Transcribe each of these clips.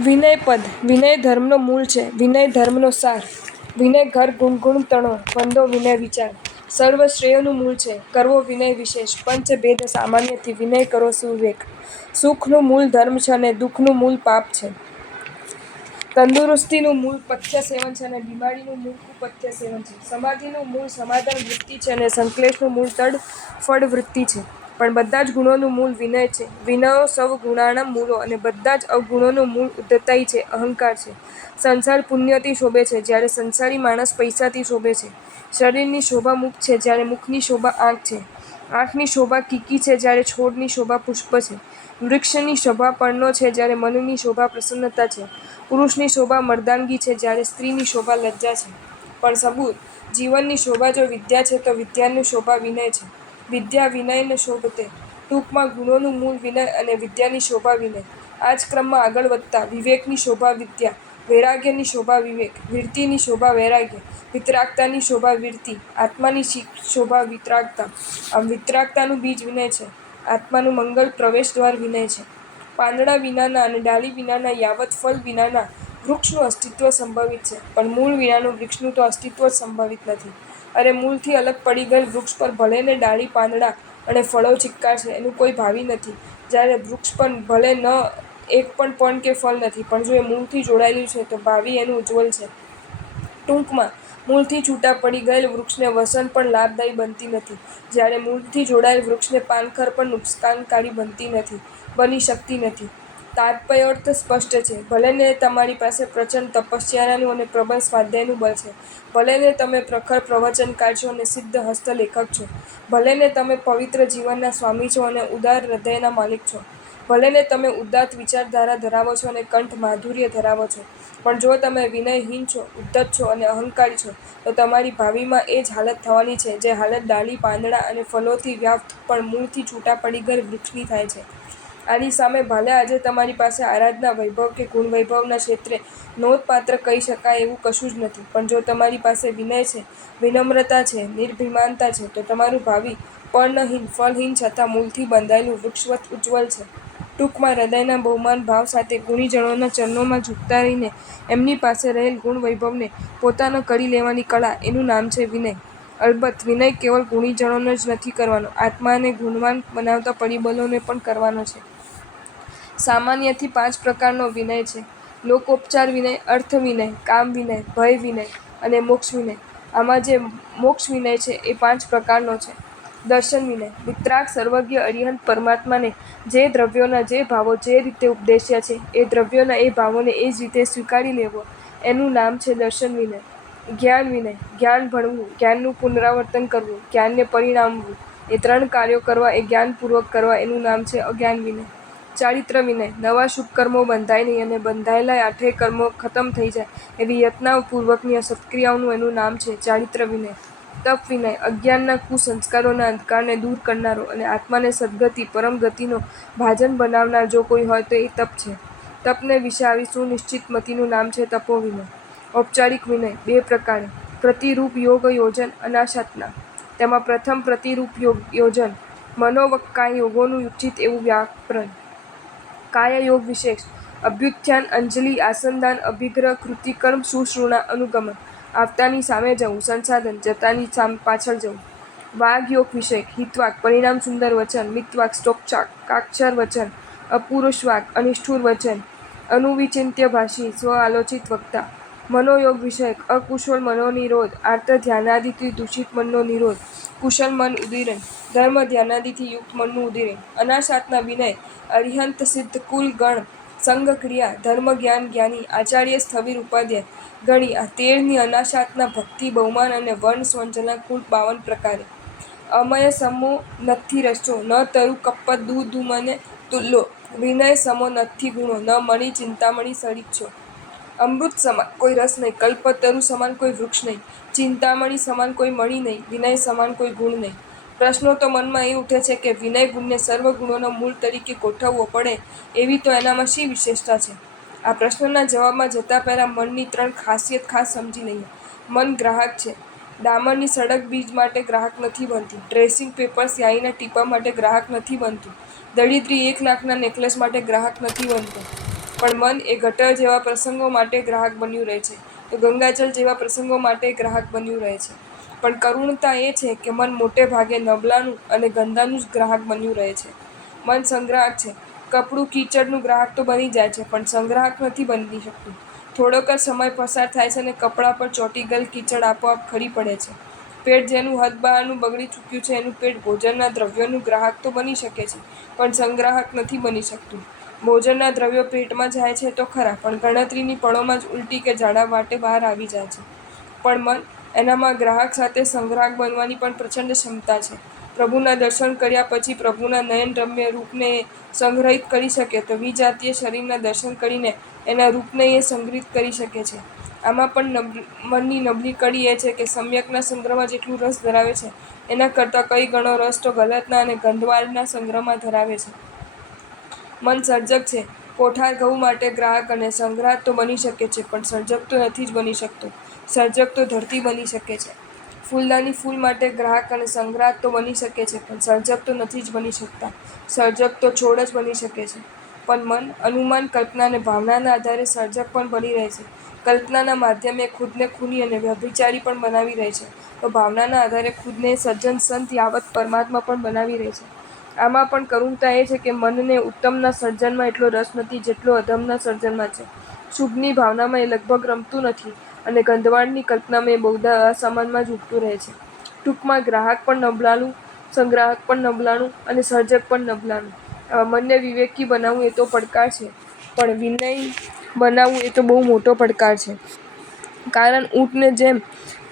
વિનય પદ. વિનય ધર્મનો મૂળ છે, વિનય ધર્મનો સાર. વિનય ઘર ગુણ ગુણ તણો, વંદો વિનય વિચાર. સર્વ શ્રેયોનું મૂળ છે, કરવો વિનય વિશેષ. પંચ ભેદ સામાન્યથી, વિનય કરો સુવિવેક. સુખનું મૂળ ધર્મ છે અને દુઃખનું મૂળ પાપ છે. તંદુરસ્તીનું મૂળ પથ્ય સેવન છે અને બીમારીનું મૂળ કુપથ્ય સેવન છે. સમાધિનું મૂળ સમાધાન વૃત્તિ છે અને સંશ્લેષનું મૂળ તડફડ વૃત્તિ છે. પણ બધા જ ગુણોનું મૂળ વિનય છે. વિનયો સૌ ગુણાણાં મૂળો, અને બધા જ અવગુણોનું મૂળ ઉદ્ધતાઈ છે, અહંકાર છે. સંસાર પુણ્યથી શોભે છે, જ્યારે સંસારી માણસ પૈસાથી શોભે છે. શરીરની શોભા મુખ છે, જ્યારે મુખની શોભા આંખ છે. આંખની શોભા કીકી છે, જ્યારે છોડની શોભા પુષ્પ છે. વૃક્ષની શોભા પર્ણો છે, જ્યારે મનની શોભા પ્રસન્નતા છે. પુરુષની શોભા મર્દાંગી છે, જ્યારે સ્ત્રીની શોભા લજ્જા છે. પણ સબૂર, જીવનની શોભા જો વિદ્યા છે, તો વિદ્યાની શોભા વિનય છે. વિદ્યા વિનયને શોભતે. ટૂંકમાં ગુણોનું મૂળ વિનય અને વિદ્યાની શોભા વિનય. આ જ ક્રમમાં આગળ વધતા વિવેકની શોભા વિદ્યા, વૈરાગ્યની શોભા વિવેક, વિરતિની શોભા વૈરાગ્ય, વિતરાગતાની શોભા વિરતિ, આત્માની શોભા વિતરાગતા. આમ વિતરાગતાનું બીજ વિનય છે. આત્માનું મંગલ પ્રવેશદ્વાર વિનય છે. પાંદડા વિનાના અને ડાળી વિનાના યાવત ફલ વિનાના વૃક્ષનું અસ્તિત્વ સંભવિત છે, પણ મૂળ વિનાનું વૃક્ષનું તો અસ્તિત્વ જ સંભવિત નથી. અરે મૂળથી અલગ પડી ગયેલ વૃક્ષ પર ભલેને ડાળી, પાંદડા અને ફળો ચિક્કાર છે, એનું કોઈ ભાવિ નથી. જ્યારે વૃક્ષ પર ભલે ન એક પણ કે ફળ નથી, પણ જો એ મૂળથી જોડાયેલું છે, તો ભાવિ એનું ઉજ્જવલ છે. ટૂંકમાં, મૂળથી છૂટા પડી ગયેલ વૃક્ષને વસન પણ લાભદાયી બનતી નથી, જ્યારે મૂળથી જોડાયેલ વૃક્ષને પાનખર પણ નુકસાનકારી બની શકતી નથી. તાત્પર્યાર્થ સ્પષ્ટ છે. ભલેને તમારી પાસે પ્રચંડ તપશ્ચર્યાનું અને પ્રબળ સ્વાધ્યાયનું બળ છે. ભલેને તમે પ્રખર પ્રવચનકાર છો અને સિદ્ધ હસ્તલેખક છો. ભલેને તમે પવિત્ર જીવનના સ્વામી છો અને ઉદાર હૃદયના માલિક છો. ભલેને તમે ઉદાત્ત વિચારધારા ધરાવો છો અને કંઠ માધુર્ય ધરાવો છો. પણ જો તમે વિનયહીન છો, ઉદ્ધત છો અને અહંકારી છો, તો તમારી ભાવિમાં એ જ હાલત થવાની છે, જે હાલત ડાળી, પાંદડા અને ફળોથી વ્યાપ્ત પણ મૂળથી છૂટા પડી ગયેલ વૃક્ષની થાય છે. આની સામે ભલે આજે તમારી પાસે આરાધના વૈભવ કે ગુણ વૈભવના ક્ષેત્રે નોંધપાત્ર કહી શકાય એવું કશું જ નથી, પણ જો તમારી પાસે વિનય છે, વિનમ્રતા છે, નિર્ભીમાનતા છે, તો તમારું ભાવિ પર્ણહીન, ફલહીન છતાં મૂળથી બંધાયેલું વૃક્ષવત ઉજ્જવલ છે. ટૂંકમાં, હૃદયના બહુમાન ભાવ સાથે ગુણીજનોના ચરણોમાં ઝૂકતા રહીને એમની પાસે રહેલ ગુણ વૈભવને પોતાનો કરી લેવાની કળા, એનું નામ છે વિનય. અલબત્ત, વિનય કેવળ ગુણીજનોનો જ નથી કરવાનો, આત્માને ગુણવાન બનાવતા પરિબળોને પણ કરવાનો છે. સામાન્યથી 5 પ્રકારનો વિનય છે: લોકોપચાર વિનય, અર્થ વિનય, કામ વિનય, ભય વિનય અને મોક્ષ વિનય. આમાં જે મોક્ષ વિનય છે, એ 5 પ્રકારનો છે. દર્શન વિનય. વિતરાગ સર્વજ્ઞ અરિહંત પરમાત્માને જે દ્રવ્યોના જે ભાવો જે રીતે ઉપદેશ્યા છે, એ દ્રવ્યોના એ ભાવોને એ જ રીતે સ્વીકારી લેવો, એનું નામ છે દર્શન વિનય. જ્ઞાન વિનય. જ્ઞાન ભણવું, જ્ઞાનનું પુનરાવર્તન કરવું, જ્ઞાનને પરિણામવું, એ 3 કાર્યો કરવા એ જ્ઞાનપૂર્વક કરવા, એનું નામ છે અજ્ઞાન વિનય. ચારિત્ર વિનય. નવા શુભ કર્મો બંધાય નહીં અને બંધાયેલા 8 કર્મો ખતમ થઈ જાય એવી યત્નપૂર્વકની સત્ક્રિયાઓનું એનું નામ છે ચારિત્ર વિનય. તપ વિનય. અજ્ઞાનના કુસંસ્કારોના અંધકારને દૂર કરનારો અને આત્માને સદ્ગતિ, પરમ ગતિનો ભાજન બનાવનાર જો કોઈ હોય તો એ તપ છે. તપને વિશે આવી સુનિશ્ચિત મતિનું નામ છે તપો વિનય. ઔપચારિક વિનય 2 પ્રકારે: પ્રતિરૂપ યોગ યોજન, અનાશાસના. તેમાં પ્રથમ પ્રતિરૂપ યોજન, મનોવક્કાય યોગોનું ઉચિત એવું વ્યાકરણ. કાયા યોગ વિશેષ: અભ્યુત્થાન, અંજલિ, આસનદાન, અભિગ્રહ, કૃતિકર્મ, સુષુમ્ના, અનુગમન. આવતાની સામે જવું, સંસાધન; જતાની પાછળ જવું. વાગ યોગ વિષયક: હિતવાક, પરિણામ સુંદર વચન; મિતવાક, સ્તોકાક્ષર વચન; અપુરુષ વાક, અનિષ્ઠુર વચન; અનુવિચિંત્ય ભાષી, સ્વ-આલોચિત વક્તા. મનોયોગ વિષયક: અકુશળ મનનો નિરોધ; આર્ત ધ્યાનાદિથી દૂષિત મનનો નિરોધ; કુશળ મન ઉદીરન; ધર્મ ધ્યાનાદિથી યુક્ત મનનું ઉદીરન. અનાશાસના વિનય: અરિહંત સિદ્ધ કુલ ગણ સંગ ક્રિયા, ધર્મ જ્ઞાન જ્ઞાની, આચાર્ય સ્થવિર ઉપાધ્યાય ગણી આ 13ની અનાશાસના ભક્તિ, બહુમાન અને વર્ણ સ્વંજના કુલ 52 પ્રકારે. અમય સમો નત્થી રસો, ન તરુ કપ્પત દુદુમને તુલ્યો; વિનય સમો નત્થી ગુણો, ન મણિ ચિંતામણિ સરિચ્છો. અમૃત સમાન કોઈ રસ નહીં, કલ્પતરુ સમાન કોઈ વૃક્ષ નહીં, ચિંતામણિ સમાન કોઈ મણિ નહીં, વિનય સમાન કોઈ ગુણ નહીં. પ્રશ્નો તો મનમાં એ ઉઠે છે કે વિનય ગુણને સર્વ ગુણોનો મૂળ તરીકે ગોઠવવો પડે એવી તો એનામાં શી વિશેષતા છે? આ પ્રશ્નના જવાબમાં જતાં પહેલાં મનની 3 ખાસિયત ખાસ સમજી લઈએ. મન ગ્રાહક છે. ડામરની સડક બીજ માટે ગ્રાહક નથી બનતી. ટ્રેસિંગ પેપર સ્યાહીના ટીપાં માટે ગ્રાહક નથી બનતું. દળિદ્રી 1 લાખના નેકલેસ માટે ગ્રાહક નથી બનતો. પણ મન એ ગટર જેવા પ્રસંગો માટે ગ્રાહક બન્યું રહે છે, તો ગંગાજળ જેવા પ્રસંગો માટે ગ્રાહક બન્યું રહે છે. પણ કરુણતા એ છે કે મન મોટે ભાગે નબળાનું અને ગંદાનું જ ગ્રાહક બન્યું રહે છે. મન સંગ્રાહક છે. કપડું કીચડનું ગ્રાહક તો બની જાય છે, પણ સંગ્રાહક નથી બની શકતું. થોડોક જ સમય પસાર થાય છે અને કપડાં પર ચોંટી ગયેલ કીચડ આપોઆપ ખરી પડે છે. પેટ જેનું હદ બહારનું બગડી ચૂક્યું છે, એનું પેટ ભોજનના દ્રવ્યોનું ગ્રાહક તો બની શકે છે, પણ સંગ્રાહક નથી બની શકતું. ભોજનના દ્રવ્યો પેટમાં જાય છે તો ખરા, પણ ગણતરીની પળોમાં જ ઉલટી કે ઝાડા માટે બહાર આવી જાય છે. પણ મન, એનામાં ગ્રાહક સાથે સંગ્રાહક બનવાની પણ પ્રચંડ ક્ષમતા છે. પ્રભુના દર્શન કર્યા પછી પ્રભુના નયનરમ્ય રૂપને એ સંગ્રહિત કરી શકે તો વિજાતીય શરીરના દર્શન કરીને એના રૂપને એ સંગ્રહિત કરી શકે છે. આમાં પણ મનની નબળી કડી એ છે કે સમ્યકના સંગ્રહમાં જેટલું રસ ધરાવે છે, એના કરતાં કઈ ગણો રસ તો ગલતના અને ગંધવાળના સંગ્રહમાં ધરાવે છે. મન સર્જક છે. કોઠાર ઘઉં માટે ગ્રાહક અને સંગ્રાહક તો બની શકે છે, પણ સર્જક તો નથી જ બની શકતો. સર્જક તો ધરતી બની શકે છે. ફૂલદાની ફૂલ માટે ગ્રાહક અને સંગ્રાહક તો બની શકે છે, પણ સર્જક તો નથી જ બની શકતા. સર્જક તો છોડ જ બની શકે છે. પણ મન અનુમાન, કલ્પના અને ભાવનાના આધારે સર્જક પણ બની રહે છે. કલ્પનાના માધ્યમે ખુદને ખૂની અને વ્યભિચારી પણ બનાવી રહે છે, તો ભાવનાના આધારે ખુદને સજ્જન સંત યાવત પરમાત્મા પણ બનાવી રહે છે. આમાં પણ કરુણતા એ છે કે મનને ઉત્તમના સર્જનમાં એટલો રસ નથી જેટલો અધમના સર્જનમાં છે. શુભની ભાવનામાં એ લગભગ રમતું નથી અને ગંધવાળની કલ્પનામાં એ બહુધા અસમાનમાં જ ઉડતું રહે છે. ટૂંકમાં ગ્રાહક પણ નબળાનું, સંગ્રાહક પણ નબળાનું અને સર્જક પણ નબળાનું. મનને વિવેકી બનાવવું એ તો પડકાર છે, પણ વિનયી બનાવવું એ તો બહુ મોટો પડકાર છે. કારણ ઊંટને જેમ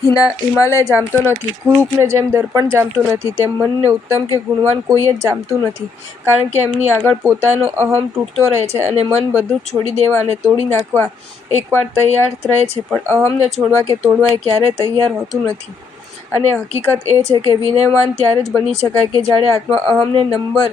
હિમાલય જામતો નથી, કુરૂપને જેમ દર્પણ જામતું નથી, તેમ મનને ઉત્તમ કે ગુણવાન કોઈ જ જામતું નથી. કારણ કે એમની આગળ પોતાનો અહં તૂટતો રહે છે અને મન બધું જ છોડી દેવા અને તોડી નાખવા એકવાર તૈયાર રહે છે, પણ અહંને છોડવા કે તોડવા એ ક્યારેય તૈયાર હોતું નથી. અને હકીકત એ છે કે વિનયવાન ત્યારે જ બની શકાય કે જ્યારે આત્મા અહંને નંબર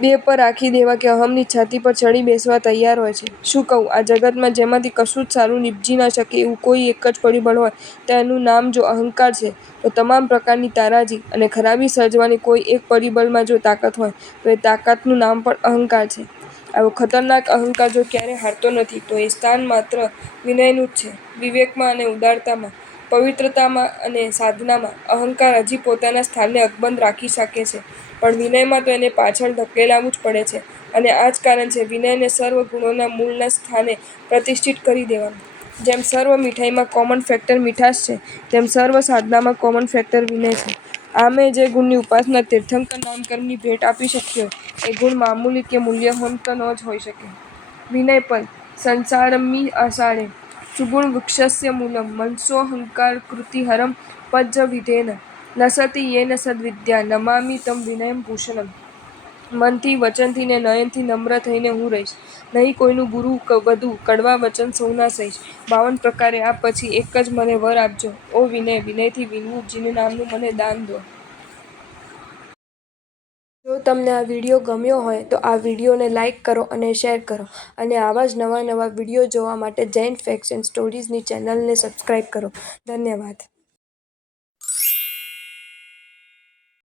2 પર રાખી દેવા કે અહંની છાતી પર ચડી બેસવા તૈયાર હોય છે. શું કહું, આ જગતમાં જેમાંથી કશું જ સારું નીપજી ન શકે એવું કોઈ એક જ પરિબળ હોય તો એનું નામ જો અહંકાર છે, તો તમામ પ્રકારની તારાજી અને ખરાબી સર્જવાની કોઈ એક પરિબળમાં જો તાકાત હોય તો એ તાકાતનું નામ પણ અહંકાર છે. આવો ખતરનાક અહંકાર જો ક્યારેય હારતો નથી, તો એ સ્થાન માત્ર વિનયનું જ છે. વિવેકમાં અને ઉદારતામાં, પવિત્રતામાં અને સાધનામાં અહંકાર હજી પોતાના સ્થાનને અકબંધ રાખી શકે છે, પણ વિનયમાં તો એને પાછળ ધકેલાવું જ પડે છે. અને આ જ કારણ છે વિનયને સર્વ ગુણોના મૂળના સ્થાને પ્રતિષ્ઠિત કરી દેવાનું. જેમ સર્વ મીઠાઈમાં કોમન ફેક્ટર મીઠાશ છે, તેમ સર્વ સાધનામાં કોમન ફેક્ટર વિનય છે. આમેય જે ગુણની ઉપાસના તીર્થંકર નામકર્મની ભેટ આપી શક્યો, એ ગુણ મામૂલી કે મૂલ્યહોન તો ન જ હોઈ શકે. વિનયપદ સંસારમિ આષાઢે સુગુણ વૃક્ષસ્ય મૂલં મનસોऽહંકારકૃતિહરં પજ્જ વિધેન લસતિ યેન સદ્વિદ્યા નમામિ તં વિનયં ભૂષણમ્. મનથી, વચનથી ને નયનથી નમ્ર થઈને હું રહીશ. નહીં કોઈનું બુરું બધું કડવા વચન સહુના સહીશ. 52 પ્રકારે આ પછી એક જ મને વર આપજો, ઓ વિનય! વિનયથી વિનવું, જીન નામનું મને દાન દો. જો તમને આ વિડીયો ગમ્યો હોય તો આ વિડીયોને લાઈક કરો અને શેર કરો, અને આવા જ નવા નવા વિડીયો જોવા માટે જૈન ફેક્ટ્સ એન્ડ સ્ટોરીઝની ચેનલને સબસ્ક્રાઈબ કરો. ધન્યવાદ.